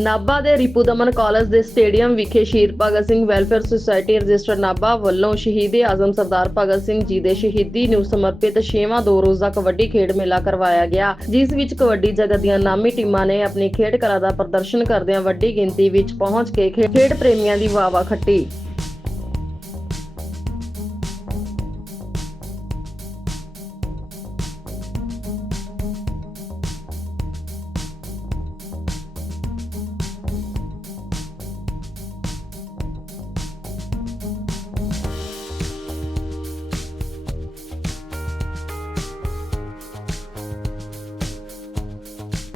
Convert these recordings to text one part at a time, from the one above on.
ਨਾਭਾ ਦੇ ਰਿਪੂ ਦਮਨ ਕਾਲਜ ਦੇ ਸਟੇਡੀਅਮ ਵਿਖੇ ਸ਼ਹੀਦ Bhagat Singh welfare society register Nabha ਵੱਲੋਂ ਸ਼ਹੀਦੇ ਆਜ਼ਮ ਸਰਦਾਰ ਭਗਤ ਸਿੰਘ ਜੀ ਦੇ ਸ਼ਹੀਦੀ ਨੂੰ ਸਮਰਪਿਤ 6ਵਾਂ ਦੋ ਰੋਜ਼ਾ ਕਬੱਡੀ ਖੇਡ ਮੇਲਾ ਕਰਵਾਇਆ ਗਿਆ, ਜਿਸ ਵਿੱਚ ਕਬੱਡੀ ਜਗਤ ਦੀਆਂ ਨਾਮੀ ਟੀਮਾਂ ਨੇ ਆਪਣੀ ਖੇਡ ਕਲਾ ਦਾ ਪ੍ਰਦਰਸ਼ਨ ਕਰਦਿਆਂ ਵੱਡੀ ਗਿਣਤੀ ਵਿੱਚ ਪਹੁੰਚ ਕੇ ਖੇਡ ਪ੍ਰੇਮੀਆਂ ਦੀ ਵਾਵਾ ਖੱਟੀ।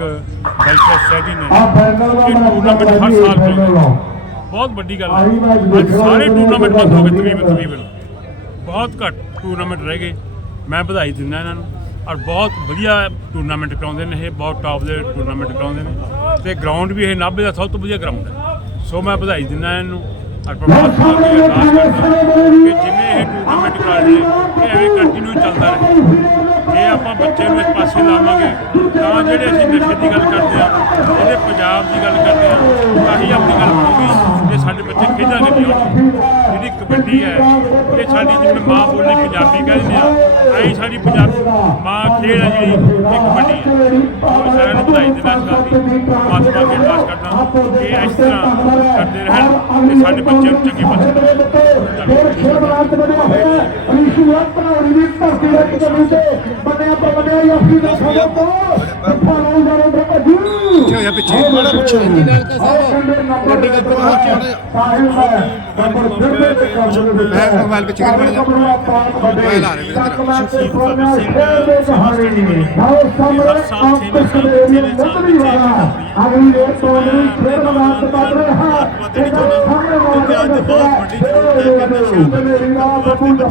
ਵੈਲਫੇਅਰ ਸੋਸਾਇਟੀ ਨੇ ਇਹ ਟੂਰਨਾਮੈਂਟ ਹਰ ਸਾਲ ਕਰਾਉਂਦੇ। ਬਹੁਤ ਵੱਡੀ ਗੱਲ ਹੈ। ਅੱਜ ਸਾਰੇ ਟੂਰਨਾਮੈਂਟ ਬੰਦ ਹੋ ਗਏ ਤਕਰੀਬਨ। ਤਕਰੀਬਨ ਬਹੁਤ ਘੱਟ ਟੂਰਨਾਮੈਂਟ ਰਹਿ ਗਏ। ਮੈਂ ਵਧਾਈ ਦਿੰਦਾ ਇਹਨਾਂ ਨੂੰ। ਔਰ ਬਹੁਤ ਵਧੀਆ ਟੂਰਨਾਮੈਂਟ ਕਰਾਉਂਦੇ ਨੇ ਇਹ ਬਹੁਤ ਟਾਪ ਦੇ ਟੂਰਨਾਮੈਂਟ ਕਰਾਉਂਦੇ ਨੇ। ਤੇ ਗਰਾਊਂਡ ਵੀ ਇਹ ਨਾਭੇ ਦਾ ਸਭ ਤੋਂ ਵਧੀਆ ਗਰਾਊਂਡ ਹੈ। ਸੋ ਮੈਂ ਵਧਾਈ ਦਿੰਦਾ ਇਹਨਾਂ ਨੂੰ। ਔਰ ਪਰਮਾਤਮਾ ਅੱਗੇ ਅਰਦਾਸ ਕਰਦਾ ਕਿ ਜਿਵੇਂ ਇਹ ਟੂਰਨਾਮੈਂਟ ਕਰਾ ਰਹੇ ਇਹ ਐਵੇਂ ਕੰਟੀਨਿਊ ਚੱਲਦਾ ਰਹੇ। ਜੇ ਆਪਾਂ ਬੱਚੇ ਨੂੰ ਇਸ ਪਾਸੇ ਲਾਵਾਂਗੇ। ਤਾਂ ਜਿਹੜੇ ਅਸੀਂ ਨਸ਼ੇ ਦੀ ਗੱਲ ਕਰਦੇ ਆ ਜਿਹੜੇ ਪੰਜਾਬ ਦੀ ਗੱਲ ਕਰਦੇ ਆ ਤਾਂ ਹੀ ਆਪਣੀ ਗੱਲ ਬਣੂਗੀ ਜੇ ਸਾਡੇ ਬੱਚੇ ਖੇਡਾਂਗੇ ਨਹੀਂ ਜਿਹੜੀ ਕਬੱਡੀ ਹੈ ਇਹ ਸਾਡੀ ਜਿਵੇਂ ਮਾਂ ਬੋਲੀ ਪੰਜਾਬੀ ਕਹਿੰਦੇ ਆ ਐਂ ਸਾਡੀ ਪੰਜਾਬ ਮਾਂ ਖੇਡ ਹੈ ਜਿਹੜੀ ਇਹ ਕਬੱਡੀ ਹੈ। ਸਾਰਿਆਂ ਨੂੰ ਵਧਾਈ ਦੇਣਾ ਕਰਦਾ ਕਿ ਇਸ ਤਰ੍ਹਾਂ ਕਰਦੇ ਰਹਿਣ ਤੇ ਸਾਡੇ ਬੱਚੇ ਨੂੰ ਚੰਗੇ ਪਾਸੇ ਹੋਰ ਖੇਡ ਰਾਤ ਬਣਿਆ ਹੋਇਆ ਰਿਸ਼ਵਤ ਬਣਾਉਣੀ ਦੀ ਧਰਤੀ ਦੇ ਦਾ ਦੇ ਪਿੱਛੇ ਹੋਇਆ ਪਿੱਛੇ ਬੜਾ ਪਿੱਛੇ ਗੱਡੀ ਫਿਰ ਤੇ ਮੈਂ ਮੋਬਾਈਲ ਪਿੱਛੇ ਕਰ ਬੜਾ ਮੋਬਾਈਲ ਆ ਰਿਹਾ ਅਗਲੀ ਰੇਟ ਤੋਂ ਨਹੀਂ ਖੇਡ ਮੈਦਾਨ ਤੇ ਕਰ ਰਹੇ ਹਾਂ ਕਿਉਂਕਿ ਅੱਜ ਬਹੁਤ ਵੱਡੀ ਜ਼ਰੂਰਤ ਹੈ ਕਿ ਨੂੰ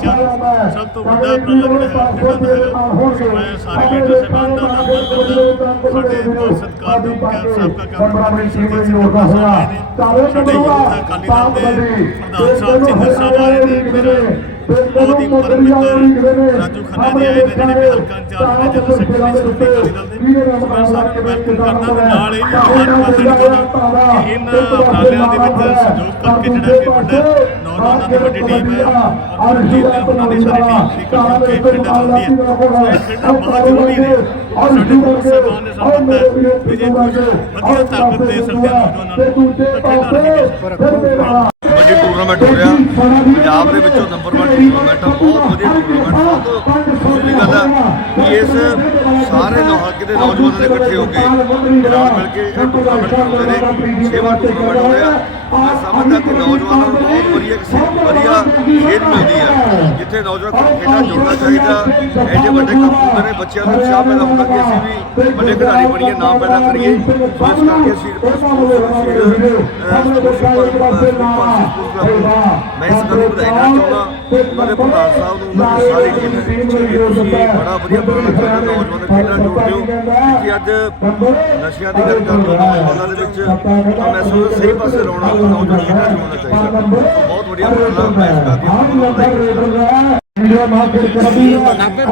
ਸਭ ਤੋਂ ਵੱਡਾ ਜਿਹੜਾ ਹੈ ਖੇਡਾਂ ਦਾ ਸੋ ਮੈਂ ਸਾਰੇ ਲੀਡਰ ਸਾਹਿਬਾਨ ਦਾ ਧੰਨਵਾਦ ਕਰਦਾ ਸਾਡੇ ਬਹੁਤ ਸਤਿਕਾਰਯੋਗ ਦਾ ਕੈਮਰਾਮੈਨ ਸਰਜੀਤ ਸਿੰਘ ਵਰਮਾ ਸਾਹਿਬ ਨੇ ਸਾਡੇ ਯੂਥ ਅਕਾਲੀ ਦਲ ਦੇ ਪ੍ਰਧਾਨ ਸਾਹਿਬ ਚੰਦਰ ਸਾਹਿਬ ਆਏ ਨੇ ਮੇਰੇ ਬਹੁਤ ਹੀ ਪਰਮ ਮਿੱਤਰ ਰਾਜੂ ਖੰਨਾ ਜੀ ਆਏ ਨੇ ਜਿਹੜੇ ਹਲਕਾ ਇੰਚਾਰਜ ਨੇ ਜਨਰਲ ਸੈਕਟਰੀ ਸ਼੍ਰੋਮਣੀ ਅਕਾਲੀ ਦਲ ਦੇ ਮੈਂ ਸਾਰਿਆਂ ਨੂੰ ਵੈਲਕਮ ਕਰਦਾ ਤੇ ਨਾਲ ਇਹ ਵੀ ਧੰਨਵਾਦ ਦੇਣਾ ਚਾਹੁੰਦਾ ਕਿ ਇਹਨਾਂ ਉਪਰਾਲਿਆਂ ਦੇ ਵਿੱਚ ਸਹਿਯੋਗ ਕਰਕੇ ਜਿਹੜਾ ਕਿ ਵੱਡਾ ਨੌਜਵਾਨਾਂ ਦੀ ਵੱਡੀ ਟੀਮ ਹੈ ਔਰ ਟੀਮ ਦੇ ਉਹਨਾਂ ਦੀ ਸਾਰੀ ਟੀਮ ਜਿਹੜੀ ਹੋ ਕੇ ਖੇਡਾਂ ਚੱਲਦੀ ਹੈ ਖੇਡਾਂ ਬਹੁਤ ਜ਼ਰੂਰੀ ਨੇ ਔਰ ਸਾਡੇ ਕੋਲ ਸਾਹਿਬਾਨ ਨੇ ਸਾਨੂੰ ਪਤਾ ਹੈ ਕਿ ਜੇ ਕੁਝ ਵਧੀਆ ਤਾਕਤ ਦੇ ਸਕਦੇ ਆ ਨੌਜਵਾਨਾਂ ਨੂੰ ਵੱਡੀ ਟੂਰਨਾਮੈਂਟ ਹੋ ਰਿਹਾ ਪੰਜਾਬ ਦੇ ਵਿੱਚੋਂ ਨੰਬਰ 1 ਟੂਰਨਾਮੈਂਟ ਆ ਬਹੁਤ ਵਧੀਆ ਟੂਰਨਾਮੈਂਟ ਸਭ ਤੋਂ ਖੁਸ਼ੀ ਦੀ ਗੱਲ ਹੈ ਕਿ ਇਸ ਸਾਰੇ ਨੌਹੱਕ ਦੇ ਨੌਜਵਾਨਾਂ ਦੇ ਇਕੱਠੇ ਹੋ ਕੇ ਨਾਲ ਮਿਲ ਕੇ ਇਹ ਟੂਰਨਾਮੈਂਟ ਕਰਾਉਂਦੇ ਨੇ ਛੇਵਾਂ ਟੂਰਨਾਮੈਂਟ ਹੋ ਰਿਹਾ ਮੈਂ ਸਮਝਦਾ ਕਿ ਨੌਜਵਾਨਾਂ ਨੂੰ ਬਹੁਤ ਵਧੀਆ ਵਧੀਆ ਖੇਡ ਮਿਲਦੀ ਹੈ, ਜਿੱਥੇ ਨੌਜਵਾਨ ਖੇਡਾਂ ਜੁੜਨਾ ਚਾਹੀਦਾ। ਐਡੇ ਵੱਡੇ ਕੰਮ ਨੇ, ਬੱਚਿਆਂ ਨੂੰ ਉਤਸ਼ਾਹ ਪੈਦਾ ਹੁੰਦਾ ਕਿ ਅਸੀਂ ਵੀ ਵੱਡੇ ਖਿਡਾਰੀ ਬਣੀਏ, ਨਾਮ ਪੈਦਾ ਕਰੀਏ। ਇਸ ਕਰਕੇ ਸ਼ਹੀਦ ਮੈਂ ਇਸ ਗੱਲ ਨੂੰ ਵਧਾਈ ਦੇਣਾ ਚਾਹੁੰਦਾ। ਉਹਨਾਂ ਪ੍ਰਧਾਨ ਸਾਹਿਬ ਨੂੰ ਉਹਨਾਂ ਦੀ ਸਾਰੀ ਟੀਮ ਨੂੰ ਤੁਸੀਂ ਬੜਾ ਵਧੀਆ ਪ੍ਰੋਗਰਾਮ ਕਰਦੇ ਹੋ ਨੌਜਵਾਨ ਖੇਡਾਂ ਜੋੜਦੇ ਹੋ। ਕਿ ਅੱਜ ਨਸ਼ਿਆਂ ਦੀ ਗੱਲ ਕਰ ਲਓ ਨੌਜਵਾਨਾਂ ਦੇ ਵਿੱਚ ਤਾਂ ਮੈਂ ਸਹੀ ਪਾਸੇ ਲਾਉਣਾ ਨੌਜਵਾਨ ਖੇਡਾਂ ਜੋੜਨਾ ਚਾਹੀਦਾ। ਬਹੁਤ ਵਧੀਆ ਪ੍ਰੋਗਰਾਮ ਮੈਂ ਇਸ ਕਰਕੇ ਤੁਹਾਨੂੰ ਵਧਾਈ ਦਿੰਦਾ ਇੰਡੀਆ ਮਾਰਕੀਟ ਕਬੱਡੀ 90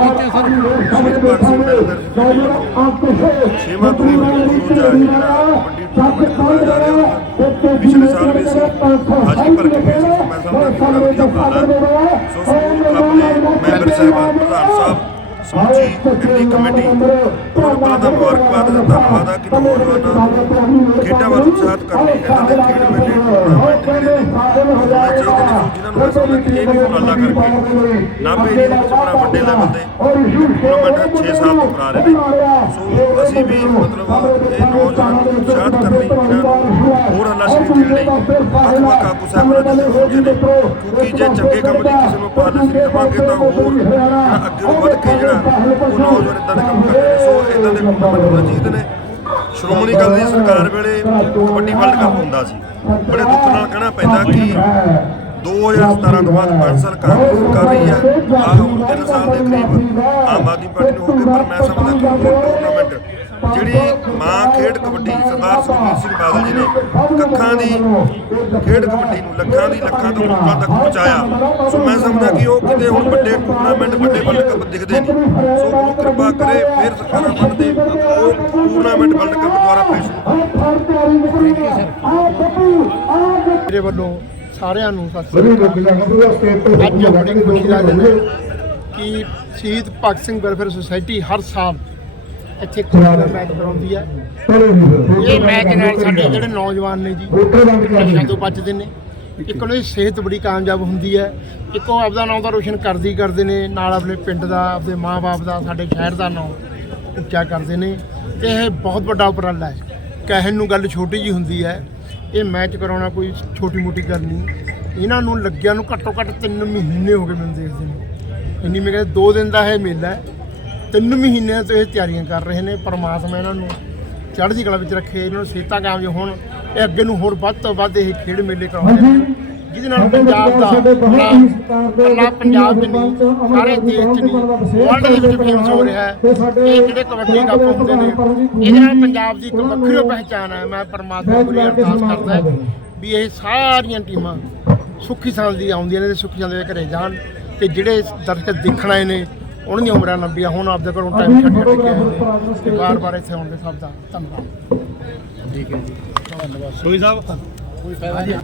ਬੱਚੇ ਛੇਵਾਂ ਟੂਰਨਾਮੈਂਟ ਹੋ। ਜਾ ਰਿਹਾ ਵੱਡੀ ਟੂਰਨਾਮੈਂਟ ਕਰਵਾਇਆ ਜਾ ਰਿਹਾ ਪਿਛਲੇ ਸਾਲ ਵੀ ਸੀ। ਸਮੁੱਚੀ ਇੰਡੀ ਕਮੇਟੀ ਉਹਨਾਂ ਦਾ ਮੁਬਾਰਕਬਾਦ ਅਤੇ ਧੰਨਵਾਦ ਹੈ ਕਿ ਨੌਜਵਾਨਾਂ ਨੂੰ ਖੇਡਾਂ ਵੱਲ ਉਤਸ਼ਾਹਿਤ ਕਰਨ ਲਈ ਇਹਨਾਂ ਦੇ ਖੇਡ ਮੇਲੇ ਟੂਰਨਾਮੈਂਟ ਜਿਹੜੇ ਨੇ। ਹੋਣੇ ਚਾਹੀਦੇ ਨੇ ਸੋ ਜਿਨ੍ਹਾਂ ਨੂੰ ਮੈਂ ਸਮਝਦਾ ਕਿ ਇਹ ਵੀ ਉਪਰਾਲਾ ਕਰਕੇ। ਨਾਭੇ ਦੇ ਵਿੱਚ ਬੜਾ ਵੱਡੇ ਲੈਵਲ ਤੇ ਟੂਰਨਾਮੈਂਟ 6 ਸਾਲ ਤੋਂ ਕਰਾ ਰਹੇ ਨੇ। ਸੋ ਅਸੀਂ ਵੀ ਮਤਲਬ ਇਹ ਨੌਜਵਾਨ ਨੂੰ ਉਤਸ਼ਾਹਿਤ ਕਰਨ ਲਈ ਇਹਨਾਂ ਨੂੰ ਹੋਰ ਹੱਲਾਸ਼ੇਰੀ ਦੇਣ ਲਈ ਆਗੂ ਸਾਹਿਬਾਨਾਂ ਦੇ ਪਹੁੰਚੇ ਨੇ ਕਿਉਂਕਿ ਜੇ ਚੰਗੇ ਕੰਮ ਦੀ ਕਿਸੇ ਨੂੰ ਹੱਲਾਸ਼ੇਰੀ ਦੇਵਾਂਗੇ ਤਾਂ ਹੋਰ ਅੱਗੇ ਵੱਧ ਕੇ ਜਿਹੜਾ ਉਹ ਨੌਜਵਾਨ ਇਦਾਂ ਦੇ ਕੰਮ ਕਰਦੇ ਨੇ ਸੋ ਇਦਾਂ ਦੇ ਟੂਰਨਾਮੈਂਟ ਹੋਣੇ ਚਾਹੀਦੇ ਨੇ ਸ਼੍ਰੋਮਣੀ ਅਕਾਲੀ ਦਲ ਸਰਕਾਰ ਵੇਲੇ ਕਬੱਡੀ ਵਰਲਡ ਕੱਪ ਹੁੰਦਾ ਸੀ ਬੜੇ ਦੁੱਖ ਨਾਲ ਕਹਿਣਾ ਪੈਂਦਾ ਕਿ 2017 ਤੋਂ ਬਾਅਦ 5 ਸਾਲ ਕਾਂਗਰਸ ਕਰ ਰਹੀ ਹੈ ਆਹ ਹੁਣ 3 ਸਾਲ ਦੇ ਕਰੀਬ ਆਮ ਆਦਮੀ ਪਾਰਟੀ ਨੂੰ ਹੋ ਗਏ ਪਰ ਮੈਂ ਸਮਝਦਾ ਕਿ ਟੂਰਨਾਮੈਂਟ ਜਿਹੜੀ ਮਾਂ ਖੇਡ ਕਬੱਡੀ ਸਰਦਾਰ ਸੁਖਬੀਰ ਸਿੰਘ ਬਾਦਲ ਜੀ ਨੇ ਕੱਖਾਂ ਦੀ ਖੇਡ ਕਬੱਡੀ ਨੂੰ ਲੱਖਾਂ ਦੀ ਲੱਖਾਂ ਤੋਂ ਲੋਕਾਂ ਤੱਕ ਪਹੁੰਚਾਇਆ। ਸੋ ਮੈਂ ਸਮਝਦਾ ਕਿ ਉਹ ਕਿਤੇ ਹੁਣ ਵੱਡੇ ਟੂਰਨਾਮੈਂਟ ਵੱਡੇ ਵਰਲਡ ਕੱਪ ਦਿਖਦੇ ਨਹੀਂ। ਸੋ ਉਹਨੂੰ ਕਿਰਪਾ ਕਰੇ ਫਿਰ ਸਰਕਾਰਾਂ ਬਣਦੇ ਉਹ ਟੂਰਨਾਮੈਂਟ ਵਰਲਡ ਕੱਪ ਦੁਆਰਾ ਪੇਸ਼ ਮੇਰੇ ਵੱਲੋਂ ਸਾਰਿਆਂ ਨੂੰ ਸਤਿ ਸ੍ਰੀ ਅਕਾਲ। ਅੱਜ ਬੜੀ ਖੁਸ਼ੀ ਦਾ ਦਿਨ ਹੈ ਕਿ ਸ਼ਹੀਦ ਭਗਤ ਸਿੰਘ ਵੈਲਫੇਅਰ ਸੁਸਾਇਟੀ ਹਰ ਸਾਲ ਇੱਥੇ ਖੁਸ਼ੀ ਦਾ ਮੈਚ ਕਰਾਉਂਦੀ ਹੈ ਇਹ ਮੈਚ ਨਾਲ ਸਾਡੇ ਜਿਹੜੇ ਨੌਜਵਾਨ ਨੇ ਜੀ ਨਸ਼ਿਆਂ ਤੋਂ ਬਚਦੇ ਨੇ। ਇੱਕ ਉਹਨਾਂ ਦੀ ਸਿਹਤ ਬੜੀ ਕਾਮਯਾਬ ਹੁੰਦੀ ਹੈ ਇੱਕ ਉਹ ਆਪਦਾ ਨਾਮ ਤਾਂ ਰੋਸ਼ਨ ਕਰਦੀ ਕਰਦੇ ਨੇ ਨਾਲ ਆਪਣੇ ਪਿੰਡ ਦਾ ਆਪਣੇ ਮਾਪੇ ਦਾ ਸਾਡੇ ਸ਼ਹਿਰ ਦਾ ਨਾਮ ਉੱਚਾ ਕਰਦੇ ਨੇ। ਤੇ ਇਹ ਬਹੁਤ ਵੱਡਾ ਉਪਰਾਲਾ ਹੈ। ਕਹਿਣ ਨੂੰ ਗੱਲ ਛੋਟੀ ਜੀ ਹੁੰਦੀ ਹੈ ਇਹ ਮੈਚ ਕਰਾਉਣਾ ਕੋਈ ਛੋਟੀ ਮੋਟੀ ਗੱਲ ਨਹੀਂ। ਇਹਨਾਂ ਨੂੰ ਲੱਗਿਆ ਨੂੰ ਘੱਟੋ ਘੱਟ 3 ਮਹੀਨੇ ਹੋ ਗਏ ਮੈਨੂੰ ਦੇਖਦੇ ਨੇ। ਇੰਨੀ ਮੇਰੇ 2 ਦਿਨ ਦਾ ਇਹ ਮੇਲਾ ਹੈ। ਤਿੰਨ ਮਹੀਨਿਆਂ ਤੋਂ ਇਹ ਤਿਆਰੀਆਂ ਕਰ ਰਹੇ ਨੇ ਪਰਮਾਤਮਾ ਇਹਨਾਂ ਨੂੰ ਚੜ੍ਹਦੀ ਕਲਾ ਵਿੱਚ ਰੱਖੇ ਇਹਨਾਂ ਨੂੰ ਸਿਹਤਾਂ ਕਾਮਯਾਬ ਹੋਣ ਇਹ ਅੱਗੇ ਨੂੰ ਹੋਰ ਵੱਧ ਤੋਂ ਵੱਧ ਇਹ ਖੇਡ ਮੇਲੇ ਕਰਾਉਂਦੇ ਨੇ ਜਿਹਦੇ ਨਾਲ ਪੰਜਾਬ ਦਾ ਨਾ ਪੰਜਾਬ ਦੇ ਨਹੀਂ ਸਾਰੇ ਦੇਸ਼ ਚ ਨਹੀਂ ਵਰਲਡ ਦੇ ਵਿੱਚ ਫੇਮਸ ਹੋ ਰਿਹਾ ਹੈ। ਇਹ ਜਿਹੜੇ ਕਬੱਡੀ ਕੱਪ ਹੁੰਦੇ ਨੇ ਇਹਦੇ ਨਾਲ ਪੰਜਾਬ ਦੀ ਇੱਕ ਵੱਖਰੀ ਪਹਿਚਾਣ ਹੈ ਮੈਂ ਪਰਮਾਤਮਾ ਕੋਲ ਇਹ ਅਰਦਾਸ ਕਰਦਾ ਹੈ ਵੀ ਇਹ ਸਾਰੀਆਂ ਟੀਮਾਂ ਸੁੱਖੀ ਸਾਂਦ ਦੀ ਆਉਂਦੀਆਂ ਨੇ ਤੇ ਸੁੱਖੀ ਸਾਂਦ ਦੇ ਘਰੇ ਜਾਣ ਤੇ ਜਿਹੜੇ ਦਰਸ਼ਕ ਦੇਖਣ ਆਏ ਨੇ ਉਹਨਾਂ ਦੀਆਂ ਉਮਰਾਂ ਲੰਬੀਆਂ ਹੁਣ ਆਪਦੇ ਘਰੋਂ ਟਾਈਮ ਛੱਡ ਕੇ ਆਏ ਨੇ। ਤੇ ਵਾਰ ਵਾਰ ਇੱਥੇ ਆਉਣ ਦੇ ਸਭ ਦਾ ਧੰਨਵਾਦ। ਸੋਈ ਸਾਹਿਬ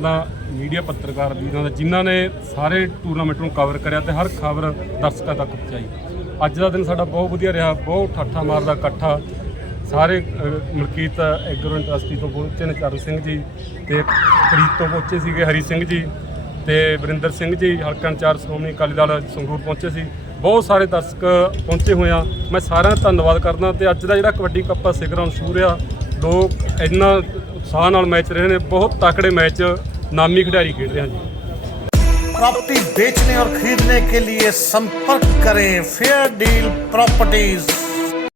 ਦਾ ਮੀਡੀਆ ਪੱਤਰਕਾਰ ਵੀਰਾਂ ਦਾ ਜਿਨ੍ਹਾਂ ਨੇ ਸਾਰੇ ਟੂਰਨਾਮੈਂਟ ਨੂੰ ਕਵਰ ਕਰਿਆ ਤੇ ਹਰ ਖਬਰ ਦਰਸ਼ਕਾਂ ਤੱਕ ਪਹੁੰਚਾਈ। ਅੱਜ ਦਾ ਦਿਨ ਸਾਡਾ ਬਹੁਤ ਵਧੀਆ ਰਿਹਾ ਬਹੁਤ ਠਾਠਾ ਮਾਰਦਾ ਇਕੱਠਾ। ਸਾਰੇ ਮਲਕੀਤ ਐਗਰੋ ਇੰਡਸਟਰੀ ਤੋਂ ਪਹੁੰਚੇ ਨੇ ਚਰਨ ਸਿੰਘ ਜੀ ਤੇ ਪ੍ਰੀਤ ਤੋਂ ਪਹੁੰਚੇ ਸੀਗੇ ਹਰੀ ਸਿੰਘ ਜੀ ਤੇ ਵਰਿੰਦਰ ਸਿੰਘ ਜੀ ਹਲਕਾ ਇੰਚਾਰਜ ਸ਼੍ਰੋਮਣੀ ਅਕਾਲੀ ਦਲ ਸੰਗਰੂਰ ਪਹੁੰਚੇ ਸੀ। ਬਹੁਤ ਸਾਰੇ ਦਰਸ਼ਕ ਪਹੁੰਚੇ ਹੋਏ ਆ ਮੈਂ ਸਾਰਿਆਂ ਦਾ ਧੰਨਵਾਦ ਕਰਦਾ ਤੇ ਅੱਜ ਦਾ ਜਿਹੜਾ ਕਬੱਡੀ ਕੱਪ ਆ ਸਿਖਰਾਂ ਸ਼ੂਰ ਆ ਲੋਕ ਇੰਨਾ ਉਤਸ਼ਾਹ ਨਾਲ ਮੈਚ ਰਹੇ ਨੇ ਬਹੁਤ ਤਕੜੇ ਮੈਚ ਨਾਮੀ ਖਿਡਾਰੀ ਖੇਡ ਰਹੇ ਹਨ ਜੀ प्रॉपर्टी बेचने और खरीदने के लिए संपर्क करें फेयर डील प्रॉपर्टीज